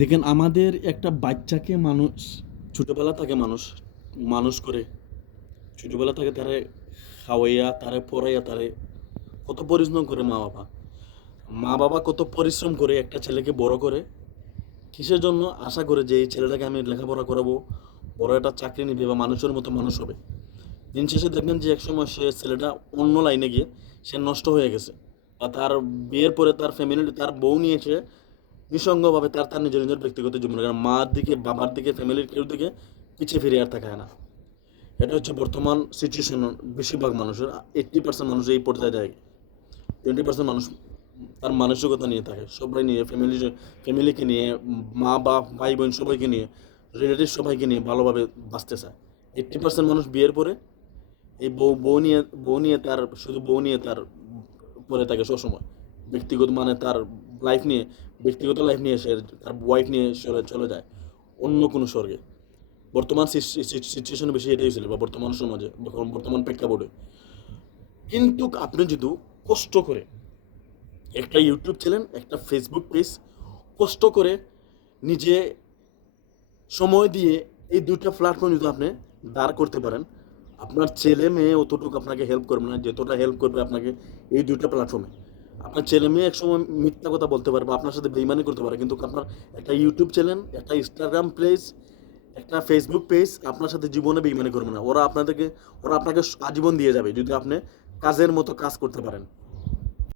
দেখেন আমাদের একটা বাচ্চাকে মানুষ ছোটবেলা থেকে মানুষ করে ছোটবেলা থেকে তারে খাওয়াইয়া তারে পড়াইয়া তারে কত পরিশ্রম করে মা বাবা কত পরিশ্রম করে একটা ছেলেকে বড় করে কিসের জন্য আশা করে যে এই ছেলেটাকে আমি লেখাপড়া করাবো, বড় একটা চাকরি নিবে বা মানুষের মতো মানুষ হবে। দিন শেষে দেখবেন যে একসময় সে ছেলেটা অন্য লাইনে গিয়ে সে নষ্ট হয়ে গেছে, বা তার বিয়ের পরে তার ফ্যামিলি তার বউ নিয়ে সে নিঃসঙ্গভাবে তার তার নিজের নিজের ব্যক্তিগত জীবনে, কারণ মার দিকে বাবার দিকে ফ্যামিলির কেউ দিকে পিছিয়ে ফিরে আর তাকায় না। এটা হচ্ছে বর্তমান সিচুয়েশন। বেশিরভাগ মানুষের 80% মানুষ এই পর্যায়ে যায়, 20% মানুষ তার মানসিকতা নিয়ে থাকে, সবাই নিয়ে ফ্যামিলিকে নিয়ে, মা বাপ ভাই বোন সবাইকে নিয়ে, রিলেটিভ সবাইকে নিয়ে ভালোভাবে বাঁচতে চায়। 80% মানুষ বিয়ের পরে এই বউ নিয়ে তার শুধু বউ নিয়ে তার পরে থাকে সবসময়। ব্যক্তিগত মানে তার লাইফ নিয়ে, ব্যক্তিগত লাইফ নিয়ে সে তার ওয়াইফ নিয়ে চলে যায় অন্য কোনো স্বর্গে। বর্তমান সিচুয়েশনে বেশি এটাই ছিল, বা বর্তমান সমাজে বর্তমান প্রেক্ষাপটে। কিন্তু আপনি যদি কষ্ট করে একটা ইউটিউব চ্যানেল, একটা ফেসবুক পেজ কষ্ট করে নিজে সময় দিয়ে এই দুইটা প্ল্যাটফর্ম যদি আপনি দাঁড় করতে পারেন, আপনার ছেলে মেয়ে অতটুকু আপনাকে হেল্প করবে না যতটা হেল্প করবে আপনাকে এই দুইটা প্ল্যাটফর্মে। আপনার ছেলে মেয়ে একসময় মিথ্যা কথা বলতে পারে বা আপনার সাথে বেইমানি করতে পারে, কিন্তু আপনার একটা ইউটিউব চ্যানেল, একটা ইনস্টাগ্রাম পেজ, একটা ফেসবুক পেজ আপনার সাথে জীবনে বেইমানি করবে না। ওরা আপনাকে আজীবন দিয়ে যাবে যদি আপনি কাজের মতো কাজ করতে পারেন।